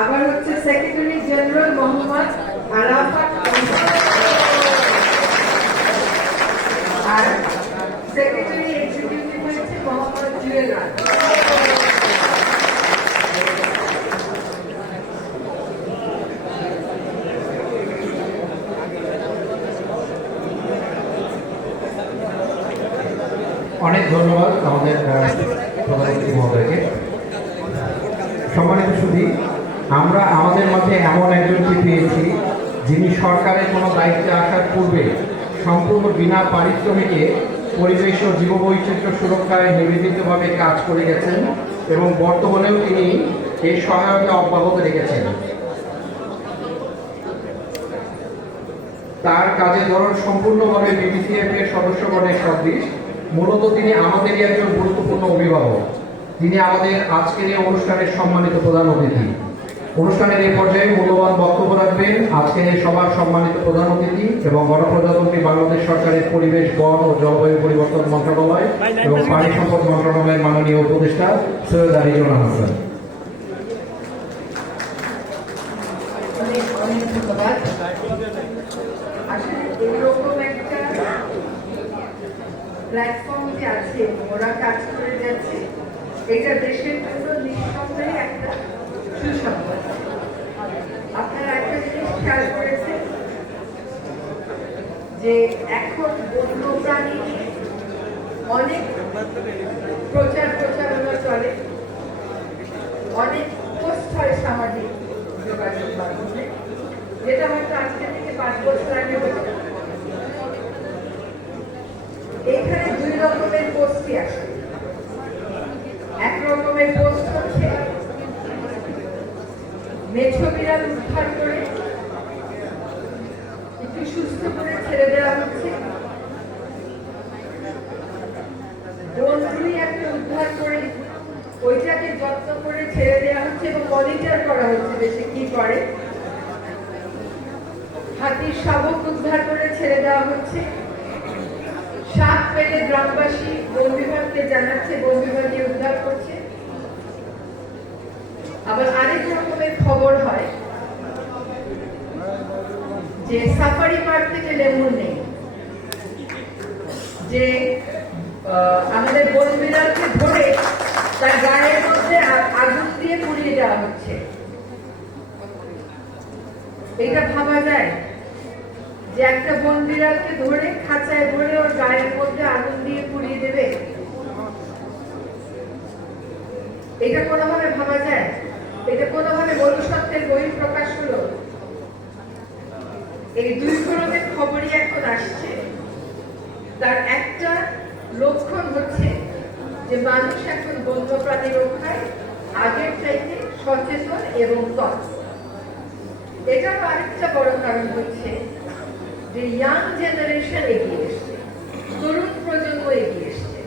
আবার হচ্ছে secretary general Mohammad Arafat আর secretary executive হচ্ছে মোহাম্মদ জুয়েল রায়। অনেক ধন্যবাদ আমাদের প্রধানমন্ত্রী মহোদয়কে। সম্মানিত সুধী, আমরা আমাদের মাঝে এমন একজনকে পেয়েছি যিনি সরকারের কোনো দায়িত্বে আসার পূর্বে সম্পূর্ণ বিনা পারিশ্রমিকে পরিবেশ ও জীববৈচিত্র্য সুরক্ষায় নিবেদিতভাবে কাজ করে গেছেন এবং বর্তমানেও তিনি এই সহায়তা অব্যাহত রেখেছেন। তার কাজের ধরন সম্পূর্ণভাবে বিবিসিএফ এর সদস্যগণের সদৃশ। মূলত তিনি আমাদেরই একজন গুরুত্বপূর্ণ অভিভাবক। তিনি আমাদের আজকের এই অনুষ্ঠানের সম্মানিত প্রধান অতিথি। অনুষ্ঠানের এই পর্যায়ে মূল্যবান বক্তব্য রাখবেন আজকের এই সভার সম্মানিত প্রধান অতিথি এবং গণপ্রজাতন্ত্রী বাংলাদেশ সরকারের পরিবেশ, বন ও জলবায়ু পরিবর্তন মন্ত্রণালয় এবং পানি সম্পদ মন্ত্রণালয়ের মাননীয় উপদেষ্টা সৈয়দ আরিজুল হাসান। প্ল্যাটফর্ম যে আছে, ওরা কাজ করে যাচ্ছে, এটা দেশের জন্য নিঃসন্দেহে একটা সুসংবাদ। আপনারা একটা জিনিস খেয়াল করেছেন যে এখন বন্যপ্রাণী নিয়ে অনেক প্রচারণা চলে, অনেক পোস্ট হয় সামাজিক যোগাযোগ মাধ্যমে, যেটা হয়তো আজকে থেকে 5 বছর আগে হতো। এখানে 2 রকমের পোস্টই আসে। এক রকমের পোস্ট হচ্ছে মেছো বিড়াল উদ্ধার করে একটু সুস্থ করে ছেড়ে দেওয়া হচ্ছে, বনগুলি একটা উদ্ধার করে ওইটাকে যত্ন করে ছেড়ে দেওয়া হচ্ছে এবং মনিটর করা হচ্ছে দেশে কি করে। হাতির শাবক উদ্ধার করে ছেড়ে দেওয়া হচ্ছে, সাপ পেলে গ্রামবাসী বন বিভাগকে জানাচ্ছে, বন বিভাগকে উদ্ধার করছে। আবার আরেক রকমের খবর হয় যে সাফারি পার্ক থেকে লেমুর নেই, যে আমাদের বন বিড়ালকে ধরে তার গায়ের মধ্যে আগুন দিয়ে পুড়িয়ে দেওয়া হচ্ছে। এটা ভাবা যায় যে একটা বন বিড়ালকে ধরে খাঁচায় ভরে ওর গায়ের মধ্যে আগুন দিয়ে পুড়িয়ে দেবে? এটা কোনোভাবে ভাবা যায়? এটা কোনোভাবে মনুষ্যত্বের বহিঃপ্রকাশ হলো? এই 2 ধরনের খবরই এখন আসছে। তার একটা লক্ষণ হচ্ছে যে মানুষ এখন বন্যপ্রাণী রক্ষায় আগের চাইতে সচেতন এবং তৎপর। এটার আরেকটা বড় কারণ হচ্ছে যে ইয়াং জেনারেশন এগিয়ে এসছে, তরুণ প্রজন্ম এগিয়ে এসছে।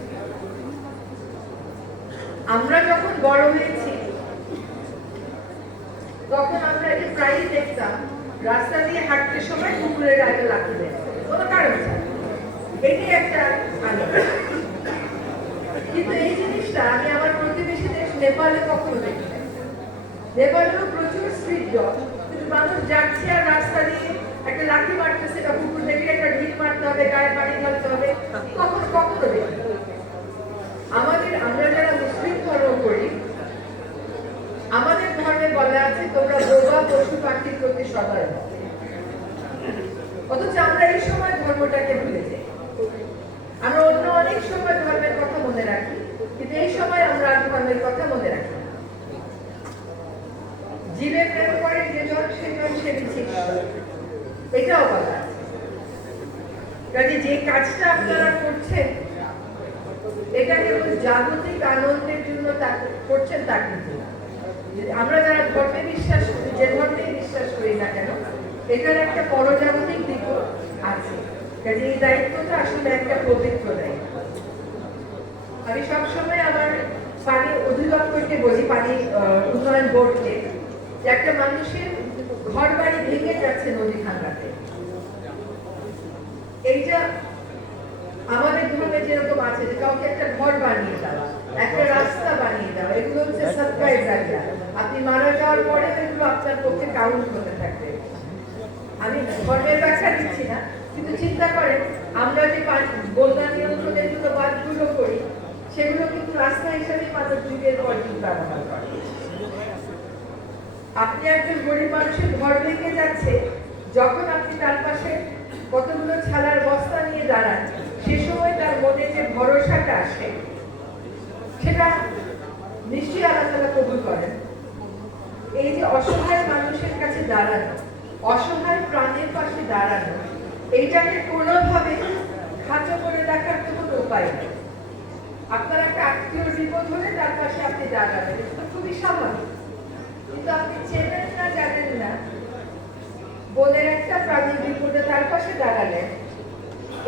আমরা যখন বড় হয়েছি তখন আমরা এটা প্রায়ই দেখতাম, রাস্তা দিয়ে হাঁটতে সময় কুকুরের গায়ে লাথি দেয়, কোনো কারণ ছাড়া। এটি একটা আনন্দ। কিন্তু এই জিনিসটা আমি আমার প্রতিবেশী দেশ নেপালে কখনো দেখি না। নেপালেও প্রচুর স্ট্রিট ডগ, কিন্তু মানুষ যাচ্ছে আর রাস্তা দিয়ে একটা লাঠি মারতেছে বা কুকুর দেখলে একটা ঢিল মারতে হবে, গায়ে পানি ঢালতে হবে, কখনো দেখি। আমরা যারা মুসলিম ধর্ম করি, আমাদের ধর্মে বলা আছে তোমরা বোবা পশু পাখির প্রতি সদয় হও। অথচ আমরা এই সময় ধর্মটাকে ভুলে যাই। আমরা অন্য অনেক সময় ধর্মের কথা মনে রাখি, কিন্তু এই সময় আমরা ধর্মের কথা মনে রাখি। জীবে প্রেম করে যে জন সে জন সে বিচিক, এটাও বলা আছে। কাজে যে কাজটা আপনারা করছেন এটা কেবল জাগতিক আনন্দের জন্য করছেন তা কিন্তু না। আমরা যারা ধর্মে বিশ্বাস করি, যে ধর্মে বিশ্বাস করি না কেন, এটার একটা পরজাগতিক দিকও আছে। কাজে এই দায়িত্বটা আসলে একটা পবিত্র দায়িত্ব। আমি সবসময় আমার পানি অধিদপ্তরকে বলি, পানি উন্নয়ন বোর্ডকে, যে একটা মানুষের ঘর বাড়ি ভেঙে যাচ্ছে নদী ভাঙাতে, এইটা আমাদের ধর্মে যেরকম আছে যে কাউকে একটা ঘর বানিয়ে দেওয়া, একটা রাস্তা বানিয়ে দেওয়া, এগুলো হচ্ছে সাদকায়ে জারিয়া। আপনি মারা যাওয়ার পরে এগুলো আপনার পক্ষে কাউন্ট হতে থাকবে। আমি ধর্মের ব্যাখ্যা দিচ্ছি না, কিন্তু চিন্তা করেন আমরা যে বন্যা নিয়ন্ত্রণের জন্য বাঁধগুলো করি, সেগুলো কিন্তু রাস্তা হিসেবে মানুষ যুগের পর যুগ ব্যবহার করে। আপনি একজন গরিব মানুষের ঘর ভেঙে যাচ্ছে, যখন আপনি তার পাশে কতগুলো ছালার বস্তা নিয়ে দাঁড়ান, সে সময় তার মনে যে ভরসাটা আসে, সেটা নিশ্চয়ই আল্লাহ তাআলা কবুল করেন। এই যে অসহায় মানুষের কাছে দাঁড়ানো, অসহায় প্রাণের পাশে দাঁড়ানো, এইটাকে কোনোভাবে খাটো করে দেখার তো কোনো উপায় নেই। আপনার একটা আত্মীয় বিপদ হলে তার পাশে আপনি দাঁড়াবেন, এটা তো খুবই স্বাভাবিক। কিন্তু আপনি চেনেন না, জানেন না, বোনের একটা প্রাণীর বিপদে তার পাশে দাঁড়ালেন,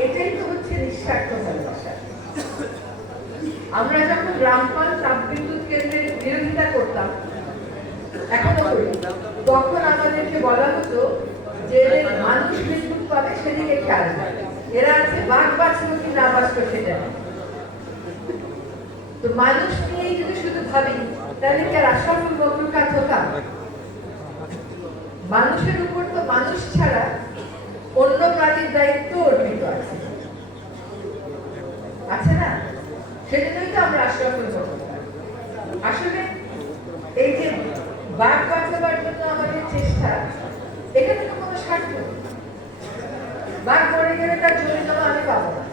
এটাই তো হচ্ছে নিঃস্বার্থ ভালোবাসা। আমরা যখন রামপাল তাপবিদ্যুৎ কেন্দ্রের বিরোধিতা করতাম, এখনো করি, তখন আমাদেরকে বলা হতো যে মানুষ বিদ্যুৎ পাবে সেদিকে খেয়াল রাখবে, এরা আছে বাঘ বাঁচলো কি না বাঁচলো সেটা না। তো মানুষ নিয়েই যদি শুধু ভাবি, তাহলে কি আর আশরাফুল মখলুকাত হতাম? মানুষের উপর তো মানুষ ছাড়া অন্য প্রাণীর দায়িত্ব অর্পিত আছে না? সেজন্যই তো আমরা আশরাফুল মখলুকাত। আসলে এই যে বাঘ বাঁচাবার জন্য আমাদের চেষ্টা, এখানে তো কোনো স্বার্থ নেই। বাঘ মরে গেলে তার জমি জমা আমি পাবো না,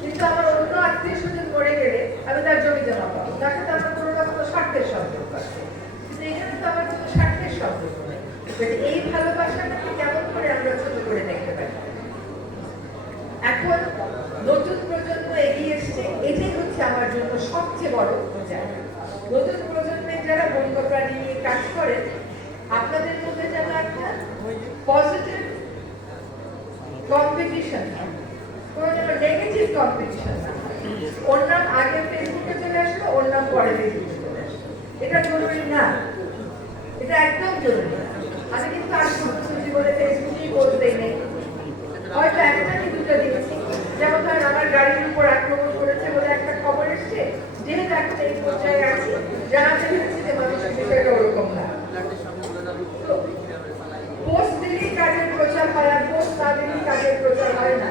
কিন্তু আমার অন্য আত্মীয় স্বজন মরে গেলে আমি তার জমি জমা পাবো, তাকে তো আমার কোনো না কোনো স্বার্থের সম্পর্ক আছে। কিন্তু এখানে তো আমার কোনো স্বার্থের সম্পর্ক নেই। এই ভালোবাসাটাকে কেমন করে আমরা ছোট করে দেখতে পারি? এখন নতুন প্রজন্ম এগিয়ে এসছে, এটাই হচ্ছে আমার জন্য সবচেয়ে বড় জায়গা। নতুন প্রজন্মের যারা বন্যপ্রাণী নিয়ে কাজ করেন, আপনাদের মধ্যে যেন একটা পজিটিভ কম্পিটিশন, কোনো যেন নেগেটিভ কম্পিটিশন না। ওর নাম আগে ফেসবুকে চলে আসলো, ওর নাম পরে ফেসবুকে চলে আসলো, এটা জরুরি না, এটা একদম জরুরি না। আমি কিন্তু আজ পর্যন্ত জীবনে ফেসবুকেই পোস্ট দেই নেই, হয়তো একটা কি দুটো দিয়েছি। যেমন ধরেন আমার গাড়ির উপর আক্রমণ করেছে বলে একটা খবর এসছে, যেহেতু এখন এই পর্যায়ে আছি, জানাতে পেরেছি যে মানুষের বিষয়টা ওরকম না। পোস্ট দিলেই কাজের প্রচার হয়, আর পোস্ট না দিলেই কাজের প্রচার হয় না,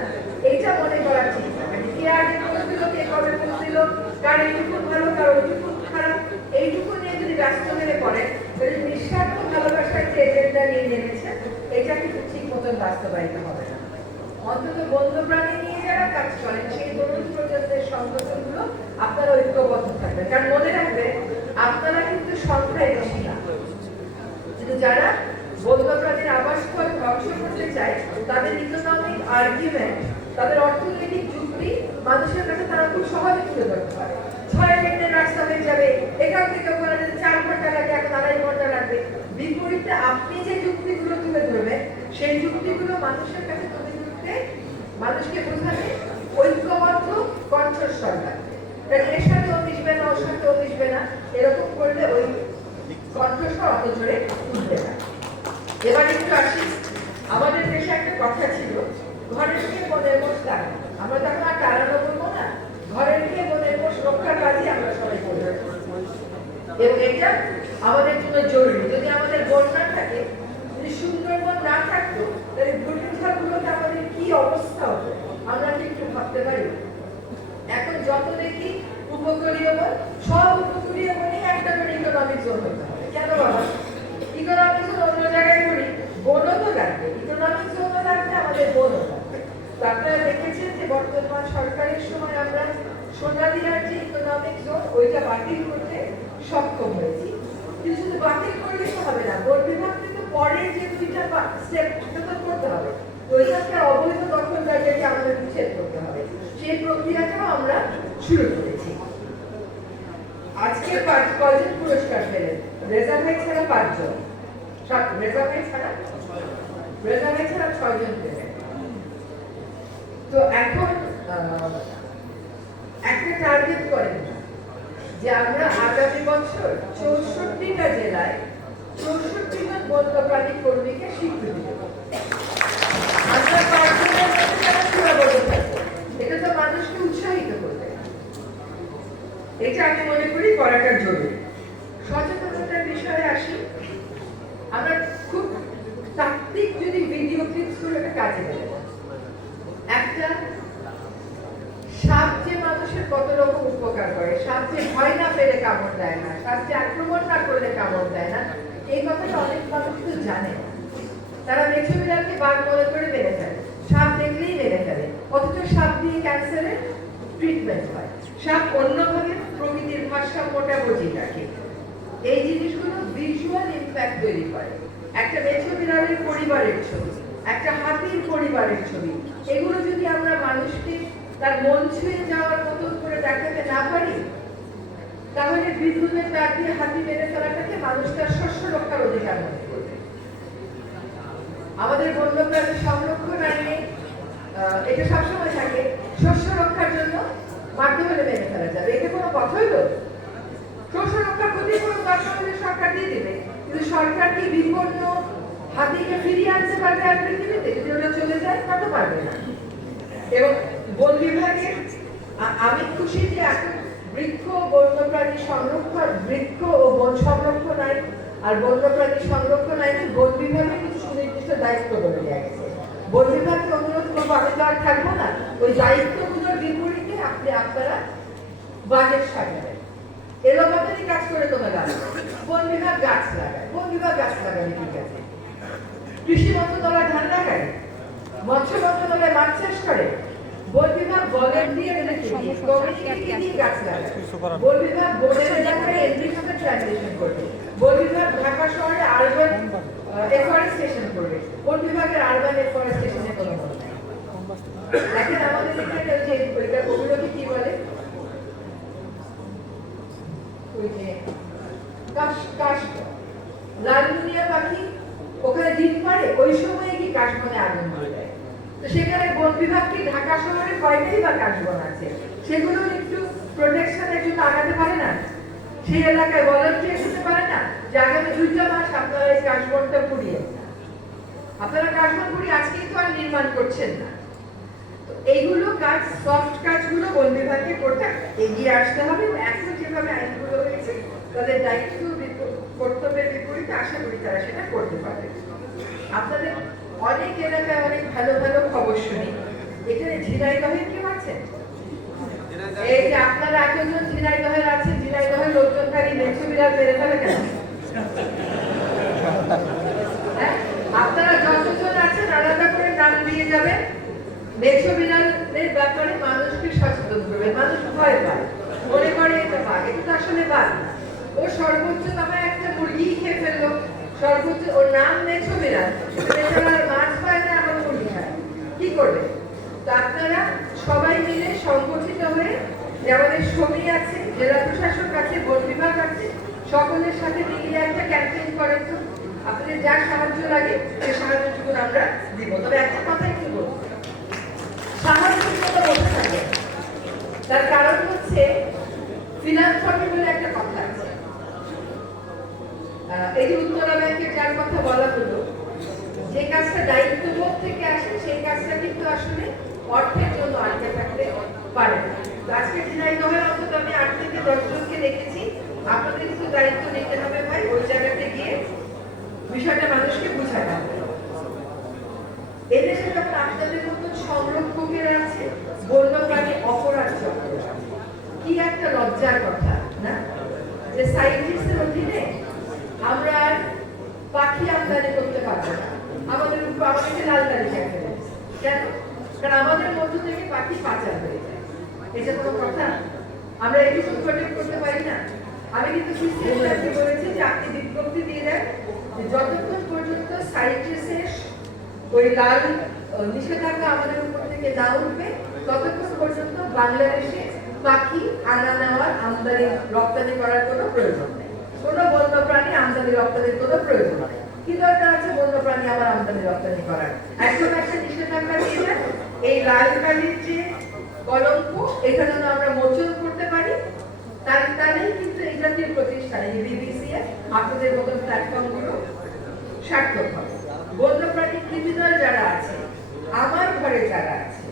এইটা মনে করা ঠিক না। কে আগে পোস্ট দিল, কে কবে পোস্ট দিল, কার এইটুকু ভালো, কার ওইটুকু খারাপ, এইটুকু নিয়ে যদি ব্যস্ত হয়ে পড়ে, তাহলে নিঃস্বার্থ ভালোবাসার যে এজেন্ডা নিয়ে নেমেছে, এটা কিন্তু ঠিক মতন বাস্তবায়িত হবে না। অন্তত বন্যপ্রাণী নিয়ে যারা কাজ করেন, সেই তরুণ প্রজন্মের সংগঠনগুলো আপনারা ঐক্যবদ্ধ থাকবেন। কারণ মনে রাখবেন, আপনারা কিন্তু সংখ্যায় বেশি না, কিন্তু যারা বন্যপ্রাণীর আবাসস্থল ধ্বংস করতে চায়, তাদের ইকোনমিক আর্গুমেন্ট, তাদের অর্থনৈতিক যুক্তি মানুষের কাছে তারা খুব সহজে তুলে ধরতে পারে। 6 মিনিটের রাস্তা হয়ে যাবে, এখান থেকে ওখানে 4 ঘন্টা লাগে, এখন 2.5 ঘন্টা লাগবে। বিপরীতে আপনি যে যুক্তিগুলো তুলে ধরবেন, সেই যুক্তিগুলো মানুষের কাছে তুলে ধরতে, মানুষকে বোঝাতে ঐক্যবদ্ধ কণ্ঠস্বর লাগবে। এর সাথেও মিশবে না, ওর সাথেও মিশবে না, এরকম করলে ওই কণ্ঠস্বর অত জোরে তুলবে না। এবার একটু আসি, আমাদের দেশে একটা কথা ছিল, ঘরের গিয়ে বনের মোষ তাড়া। আমরা তখন আর তাড়ানো বলবো না, ঘরের গিয়ে বনের মোষ রক্ষার কাজই আমরা সবাই করবো। এবং এটা আমাদের জন্য জরুরি। যদি আমাদের বন না থাকে, যদি সুন্দরবন না থাকতো, তাহলে ঘূর্ণিঝড়গুলোতে আমাদের কি অবস্থা হতো আমরা কি একটু ভাবতে পারি? এখন যত দেখি উপকূলীয় বন, সব উপকূলীয় বনেই একটা করে ইকোনমিক জোন হতে হবে। কেন বাবা? ইকোনমিক জোন অন্য জায়গায় করি, বনও তো লাগবে, ইকোনমিক জোনও লাগবে, আমাদের বনও লাগবে। তো আপনারা দেখেছেন যে বর্তমান সরকারের সময় আমরা সোনাদিয়ার যে ইকোনমিক জোন, ওইটা বাতিল করতে সক্ষম হয়েছি। কিন্তু শুধু বাতিল করলে তো হবে না, বন বিভাগ থেকে পরে যে 2টা স্টেপ সেটা তো করতে হবে। ওইটাকে অবৈধ দখলদারদেরকে আমাদের উচ্ছেদ করতে হবে, সেই প্রক্রিয়াটাও আমরা শুরু করেছি। আজকে কয়জন পুরস্কার পেলেন? রেজা ভাই ছাড়া 5 জন, রেজা ভাই ছাড়া রেজা ভাই ছাড়া 6 জন পেলেন। তো এখন একটা টার্গেট করেন যে আমরা আগামী বছর 64টা জেলায় 64 জন বন্যপ্রাণী কর্মীকে স্বীকৃতি দেব। আমরা 5 জনের মধ্যে যারা সীমাবদ্ধ থাকবো, এটা তো মানুষকে উৎসাহিত করবে। এটা আমি মনে করি করাটা জরুরি। সচেতনতার বিষয়ে আসি, আমরা খুব তাত্ত্বিক যদি ভিডিও ক্লিপস করে একটা কাজে দেব। একটা সাপ যে মানুষের কত রকম উপকার করে, সাপ যে ভয় না পেলে কামড় দেয় না, সাপ যে আক্রমণ না করলে কামড় দেয় না, এই কথাটা অনেক মানুষ তো জানে না। তারা মেছো বিড়ালকে বাঘ মনে করে মেরে ফেলে, সাপ দেখলেই মেরে ফেলে, অথচ সাপ দিয়ে ক্যান্সারের ট্রিটমেন্ট হয়। সাপ অন্যভাবে প্রকৃতির ভারসাম্যটা বজায় রাখে। এই জিনিসগুলো ভিজুয়াল ইমপ্যাক্ট তৈরি করে। একটা মেছো বিড়ালের পরিবারের ছবি, একটা হাতির পরিবারের ছবি, এগুলো যদি আমরা মানুষকে তার মন ছুঁয়ে যাওয়ার মতন করে দেখাতে না পারি, তাহলে বিদ্যুতের তার দিয়ে হাতি মেরে ফেলাটাকে মানুষ তার শস্য রক্ষার অধিকার মনে করবে। আমাদের বন্যপ্রাণী সংরক্ষণ আইনে এটা সবসময় থাকে শস্য রক্ষার জন্য বাধ্য হলে মেরে ফেলা যাবে। এটা কোনো কথা হইলো? শস্য রক্ষার ক্ষতিপূরণ দরকার হলে সরকার দিয়ে দেবে, কিন্তু সরকার কি বিপন্ন হাতিকে ফিরিয়ে আনতে পারবে আর পৃথিবীতে? যদি ওরা চলে যায় তা তো পারবে না। এবং বন বিভাগের আমি খুশি যে এখন বৃক্ষ বন্যপ্রাণী সংরক্ষণ, বৃক্ষ ও বন সংরক্ষণ আইন আর বন্যপ্রাণী সংরক্ষণ আইনে বন বিভাগের কিছু সুনির্দিষ্ট দায়িত্ব বলে দেওয়া গেছে। বন বিভাগকে অনুরোধ করবো, আমি তো আর থাকবো না, ওই দায়িত্বগুলোর বিপরীতে আপনারা বাজেট সাজাবেন। এলোপাতারি কাজ করে তোমরা গাছ, বন বিভাগ গাছ লাগায়, বন বিভাগ গাছ লাগাবে ঠিক আছে, কৃষি মন্ত্রণালয় ধান লাগায়, মৎস্য মন্ত্রণালয় মাছ চাষ করে, বন বিভাগ ভলান্টিয়ার দিয়ে গাছ লাগায়, বন বিভাগ বনের এলাকায় এগ্রিকালচার প্ল্যান্টেশন করবে, বন বিভাগ ঢাকা শহরে আরবান এফরেস্টেশন করবে, বন বিভাগের আরবান এফরেস্টেশনে কোনো মত নাই। দেখেন আমাদের এখানে যে ওইটা কবিরকে কি বলে, ওই যে লালমুনিয়া পাখি ওখানে ডিম পাড়ে, ওই সময় কি কাশবনে আগুন ধরে দেয়। তো সেখানে বন বিভাগ কি ঢাকা শহরে কয়টাই বা কাশবন আছে, সেগুলো একটু প্রোটেকশনের জন্য আগাতে পারে না? সেই এলাকায় ভলান্টিয়ার হতে পারে না যে আগামী 2টা মাস আপনারা এই কাশবনটা পুড়িয়ে, আপনারা কাশবন পুড়িয়ে আজকেই তো আর নির্মাণ করছেন না। তো এইগুলো কাজ, সফট কাজগুলো বন বিভাগকে করতে এগিয়ে আসতে হবে। এখন যেভাবে আইনগুলো হয়েছে তাদের দায়িত্ব কর্তব্যের বিপরীতে আশা করি তারা সেটা করতে পারবে। আপনাদের অনেক এলাকায় অনেক ভালো ভালো খবর শুনি। এখানে ঝিনাইদহের কেউ আছেন? এই যে আপনারা এতজন ঝিনাইদহের আছেন, ঝিনাইদহের লোকজন খালি মেছো বিড়াল মেরে ফেলে কেন? আপনারা যতজন আছেন আলাদা করে নাম দিয়ে যাবেন। মেছো বিড়ালের ব্যাপারে মানুষকে সচেতন করবে। মানুষ ভয় পায়, মনে করে এটা বাঘ, এটা তো আসলে বাঘ না। ও সর্বোচ্চ তোমায় একটা মুরগি খেয়ে ফেললো, সর্বোচ্চ ওর নাম মেছো বিড়াল, বেচারার মাছ পায় না, আবার মুরগি খায়, কি করবে? তো আপনারা সবাই মিলে সংগঠিত হয়ে, যে আমাদের সমিতি আছে, জেলা প্রশাসক আছে, বন বিভাগ আছে, সকলের সাথে মিলিয়ে একটা ক্যাম্পেইন করেন। তো আপনাদের যা সাহায্য লাগে সেই সাহায্যটুকু আমরা দিব। তবে একটা কথা একটু বলবো, সাহায্য বসে থাকে, তার কারণ হচ্ছে ফিনান্সিয়াল বলে একটা কথা আছে। এই যে উত্তরা ব্যাংকের যার কথা বলা হলো, যে কাজটা দায়িত্ববোধ থেকে আসে সেই কাজটা কিন্তু আসলে অর্থের জন্য আটকে থাকতে পারে না। আজকে ঝিনাইদহের অন্তত আমি 8 থেকে 10 জনকে দেখেছি। আপনাদের কিছু দায়িত্ব নিতে হবে ভাই, ওই জায়গাতে গিয়ে বিষয়টা মানুষকে বুঝাতে হবে। এদেশে যখন আপনাদের মতো সংরক্ষকেরা আছে, বন্যপ্রাণী অপরাধ চক্র, কি একটা লজ্জার কথা না, যে সাইন্টিস্টের অধীনে আমরা আর পাখি আমদানি করতে পারবো না। আমাদেরকে লাল তালিকায় ফেলে কেন? কারণ আমাদের মধ্য থেকে পাখি পাচার হয়ে যায়। এটা কোনো কথা? আমরা এইটুকু প্রোটেক্ট করতে পারি না? আমি কিন্তু সিস্টেমটাকে বলেছি যে আপনি বিজ্ঞপ্তি দিয়ে দেন যে যতক্ষণ পর্যন্ত সাইট্রাসের ওই লাল নিষেধাজ্ঞা আমাদের উপর থেকে না উঠবে, ততক্ষণ পর্যন্ত বাংলাদেশে পাখি আনা নেওয়ার, আমদানি রপ্তানি করার কোনো প্রয়োজন নেই। কোনো বন্যপ্রাণী আমদানি রপ্তানির কোনো প্রয়োজন নেই। কি দরকার আছে বন্যপ্রাণী আমার আমদানি আমদানি রপ্তানি করার। এখন একটা নিষেধাজ্ঞা দিয়ে দেন, এই লাল কালির যে কলঙ্ক এটা যেন আমরা মোচন করতে পারি, তাহলেই কিন্তু এই জাতীয় প্রতিষ্ঠান এই বিবিসিএফ আপনাদের মতন প্ল্যাটফর্মগুলো সার্থক হবে। বন্যপ্রাণী ক্রিমিনাল যারা আছে, আমার ঘরে যারা আছে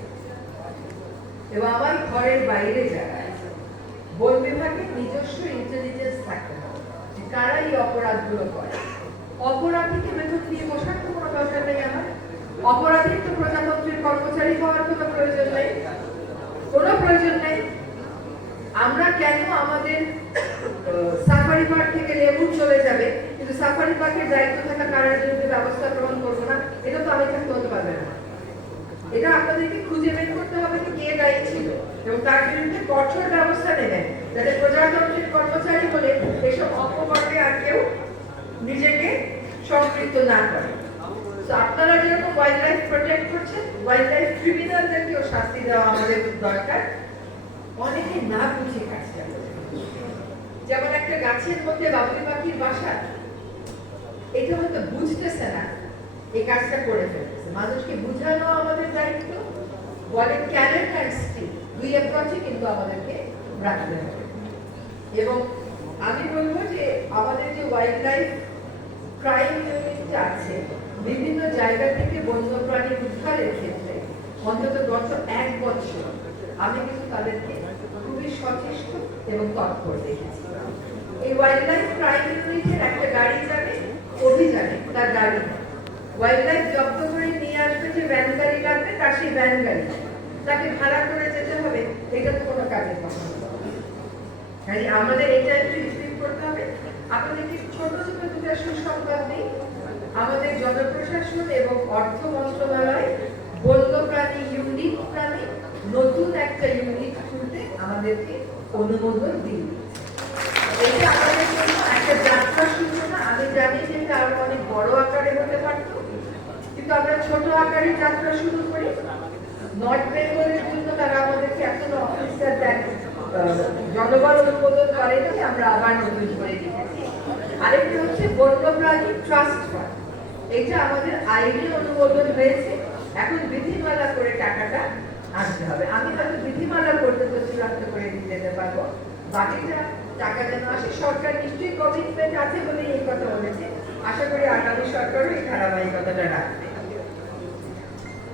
এবং আমার ঘরের বাইরে যারা আছে, বন বিভাগের নিজস্ব ইন্টেলিজেন্স থাকতে হবে যে কারা এই অপরাধগুলো করে। অপরাধীকে বেতন দিয়ে বসার তো কোনো দরকার নেই আমার। অপরাধীর তো প্রজাতন্ত্রের কর্মচারী হওয়ার কোনো প্রয়োজন নেই, কোনো প্রয়োজন নেই। আমরা কেন আমাদের সাফারি পার্ক থেকে লেবুর চলে যাবে, কিন্তু সাফারি পার্কের দায়িত্ব থাকা কারার বিরুদ্ধে ব্যবস্থা গ্রহণ করবো না? এটা তো আমি থাকতে হতে পারবে না। এটা আপনাদেরকে খুঁজে বের করতে হবে যে কে দায়ী ছিল এবং তার বিরুদ্ধে কঠোর ব্যবস্থা নেবেন, যাতে প্রজাতন্ত্রের কর্মচারী বলে এসব অপকর্মে আর কেউ নিজেকে সম্পৃক্ত না করে। তো আপনারা যেরকম ওয়াইল্ড লাইফ প্রোটেক্ট করছেন, ওয়াইল্ড লাইফ ক্রিমিনালদেরকেও শাস্তি দেওয়া আমাদের দরকার। অনেকে না বুঝে কাজটা করে, যেমন একটা গাছের মধ্যে বাবুই পাখির বাসা, এটা হয়তো বুঝতেছে না, এই কাজটা করে ফেলতেছে। মানুষকে বুঝানো আমাদের দায়িত্ব। বলে ক্যারেট অ্যান্ড স্টিক, দুই অ্যাপ্রোচে কিন্তু আমাদেরকে রাখতে হবে। এবং আমি বলবো যে আমাদের যে ওয়াইল্ড লাইফ ক্রাইম ইউনিট আছে, বিভিন্ন জায়গা থেকে বন্যপ্রাণী উদ্ধারের ক্ষেত্রে অন্তত গত 1 বছর আমি কিন্তু তাদেরকে খুবই সচেষ্ট এবং তৎপর দেখেছি। এই ওয়াইল্ড লাইফ ক্রাইম ইউনিটের একটা গাড়ি যাবে অভিযানে, তার গাড়ি ওয়াইল্ড লাইফ জব্দ করে নিয়ে আসবে, যে ভ্যান গাড়ি লাগবে তার সেই ভ্যান গাড়ি তাকে ভাড়া করে যেতে হবে, এটা তো কোনো কাজের কথা নয়। আমাদের এটা একটু রিসিভ করতে হবে। আপনাদেরকে ছোট ছোট দুটো সুসংবাদ নেই। আমাদের জনপ্রশাসন এবং অর্থ মন্ত্রণালয় বন্যপ্রাণী ইউনিট নামে নতুন একটা ইউনিট খুলতে আমাদেরকে অনুমোদন দিল। এটা আমাদের জন্য একটা যাত্রা শুরু না। আমি জানি যে এটা আরো অনেক বড় আকারে হতে পারত, কিন্তু আমরা ছোট আকারে যাত্রা শুরু করি। নর্থ বেঙ্গলের জন্য তারা আমাদেরকে এখনো অফিসার দেন, জনবল অনুমোদন করেনি, আমরা আবার নতুন করে দিয়েছি। আরেকটি হচ্ছে বন্যপ্রাণী ট্রাস্ট ফান্ড, এটা আমাদের আইনে অনুমোদন হয়েছে। এখন বিধিমালা করে টাকাটা আসতে হবে। আমি হয়তো বিধিমালা করতে তো চূড়ান্ত করে দিয়ে যেতে পারবো, বাকিটা টাকা যেন আসে। সরকার নিশ্চয়ই কমিটমেন্ট আছে বলে এই কথা বলেছে। আশা করি আগামী সরকারও এই ধারাবাহিকতাটা রাখবে।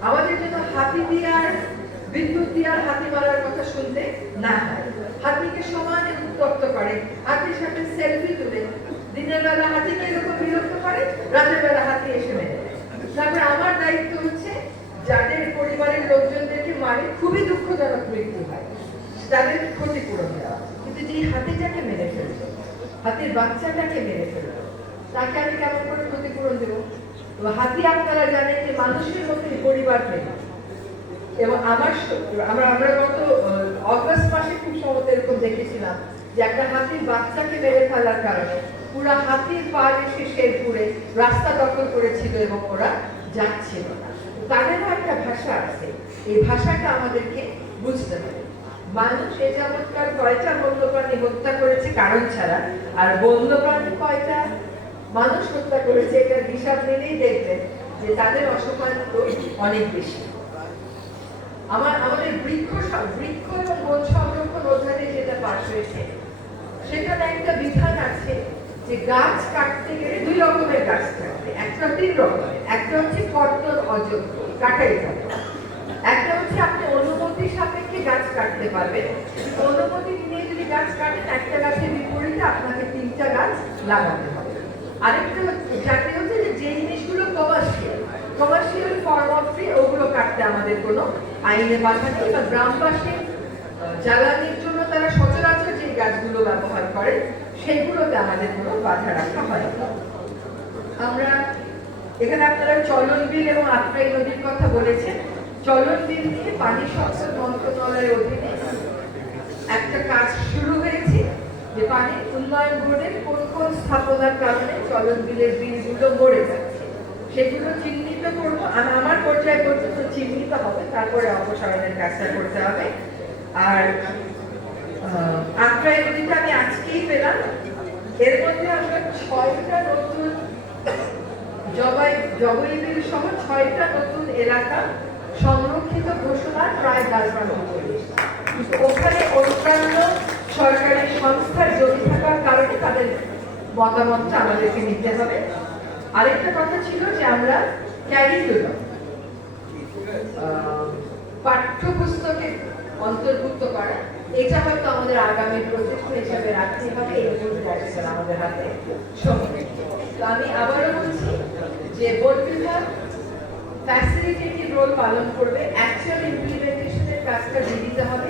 আমাদের জন্য হাতি দিয়ার বিদ্যুৎ দিয়ার হাতি মারার কথা শুনতে না হয়। হাতিকে সমানে উত্তপ্ত করে, হাতির সাথে সেলফি তুলে দিনের বেলা হাতিকে এরকম বিরক্ত করে, রাতের বেলা হাতি এসে মেরে দেয়। তারপরে আমার দায়িত্ব হচ্ছে যাদের পরিবারের লোকজনদেরকে মারে, খুবই দুঃখজনক মৃত্যু হয়, তাদের ক্ষতিপূরণ দেওয়া। কিন্তু যে হাতিটাকে মেরে ফেললো, হাতির বাচ্চাটাকে মেরে ফেললো, তাকে আমি কেমন করে ক্ষতিপূরণ দেবো? হাতি আপনারা জানেন যে মানুষের মধ্যে পরিবার নেই। এবং আমরা গত অগস্ট মাসে খুব সম্ভবত এরকম দেখেছিলাম যে একটা হাতির বাচ্চাকে মেরে ফেলার কারণে পুরা হাতির পা এসে শেরপুরে রাস্তা দখল করেছিল এবং ওরা যাচ্ছিল না। তাদেরও একটা ভাষা আছে, এই ভাষাটা আমাদেরকে বুঝতে হবে। মানুষ এ যাবৎকাল কয়টা বন্যপ্রাণী হত্যা করেছে কারণ ছাড়া, আর বন্যপ্রাণী কয়টা মানুষ হত্যা করেছে, এটার হিসাব নিলেই দেখবেন যে তাদের অসমান্ত অনেক বেশি। আমাদের বৃক্ষ এবং বন সংরক্ষণ অধ্যায়ে যেটা পাশ হয়েছে, সেখানে একটা বিধান আছে যে গাছ কাটতে গেলে 2 রকমের গাছ থাকবে, একটা 3 রকমের। একটা হচ্ছে কর্তন অযোগ্য, কাটাই যাবে। একটা হচ্ছে আপনি অনুমতি সাপেক্ষে গাছ কাটতে পারবেন, অনুমতি নিয়ে যদি গাছ কাটেন একটা গাছের বিপরীতে আপনাকে 3টা গাছ লাগাতে হবে। আরেকটা জাতি হচ্ছে যে জিনিসগুলো কমার্শিয়াল ফর্ম অফ ট্রি, ওগুলো কাটতে আমাদের কোনো আইনে বাধা নেই। বা গ্রামবাসী জ্বালানির জন্য তারা সচরাচর যে গাছগুলো ব্যবহার করে সেগুলোতে আমাদের কোনো বাধা রাখা হয় না। আমরা এখানে আপনারা চলন বিল এবং আত্রাই নদীর কথা বলেছেন। চলন বিল নিয়ে পানি সম্পদ মন্ত্রণালয়ের অধীনে একটা কাজ শুরু হয়েছে, যে পানি উন্নয়ন বোর্ডের কোন স্থাপনার কারণে চলন বিলের বিলগুলো মরে যাচ্ছে, সেগুলো চিহ্নিত করবো। আমার পর্যায়ে পর্যন্ত চিহ্নিত হবে, তারপরে অপসারণের কাজটা করতে হবে। আর আত্রাই নদীটা আমি আজকেই পেলাম, এর মধ্যে আমরা 6টা নতুন জবইবিল সহ 6টা নতুন এলাকা সংরক্ষিত ঘোষণা প্রায় 10-15। কিন্তু ওখানে অন্যান্য সরকারি সংস্থার জড়িত থাকার কারণে তাদের মতামতটা আমাদেরকে নিতে হবে। আরেকটা কথা ছিল যে আমরা ক্যারিকুলাম পাঠ্যপুস্তকে অন্তর্ভুক্ত করা, এটা হয়তো আমাদের আগামী প্রজেক্ট হিসাবে রাখতে হবে। এই মুহূর্তে আসলে আমাদের হাতে সময়। তো আমি আবারও বলছি যে বোর্ড বিভাগ ফ্যাসিলিটেটিভ রোল পালন করবে, অ্যাকচুয়াল ইমপ্লিমেন্টেশনের কাজটা দিয়ে দিতে হবে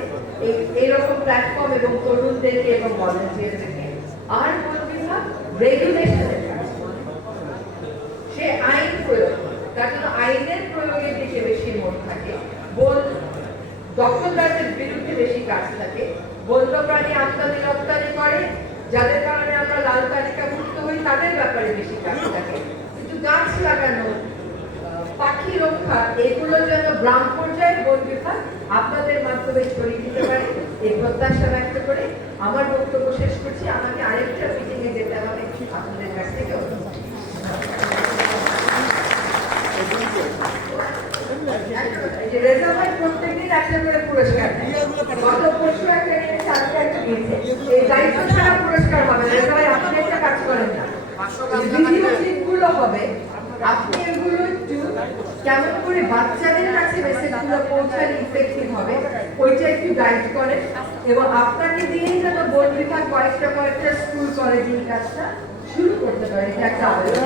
এইরকম প্ল্যাটফর্ম এবং তরুণদেরকে এবং ভলান্টিয়ারদেরকে। আর বোর্ড বিভাগ রেগুলেশনের কাজ করবে, সে আইন প্রয়োগ, তার জন্য আইনের প্রয়োগের দিকে বেশি মন থাকে, দখলদারদের বিরুদ্ধে বেশি কাজ থাকে, বন্যপ্রাণী আমদানি রপ্তানি করে যাদের কারণে আমরা লাল তালিকাভুক্ত হই তাদের ব্যাপারে বেশি কাজ থাকে। কিন্তু গাছ লাগানো, পাখি রক্ষা, এগুলো যেন গ্রাম পর্যায়ে বন বিভাগ আপনাদের মাধ্যমে ছড়িয়ে দিতে পারে, এই প্রত্যাশা ব্যক্ত করে আমার বক্তব্য শেষ করছি। আমাকে আরেকটা মিটিং এ যেতে হবে আপনাদের কাছ থেকে। রেজা ভাই প্রত্যেকদিন একটা করে পুরস্কার দেয়। গত পরশু একটা নিয়েছে, আজকে একটা নিয়েছে। এই দায়িত্ব ছাড়া পুরস্কার হবে না। রেজা ভাই আপনি একটা কাজ করেন না, ভিডিও ক্লিপগুলো হবে, আপনি এগুলো একটু কেমন করে বাচ্চাদের কাছে মেসেজগুলো পৌঁছালে ইফেক্টিভ হবে ওইটা একটু গাইড করেন, এবং আপনাকে দিয়েই যেন বোর্ড বিভাগ কয়েকটা স্কুল কলেজ এই কাজটা শুরু করতে পারে, এটা একটা আবেদন।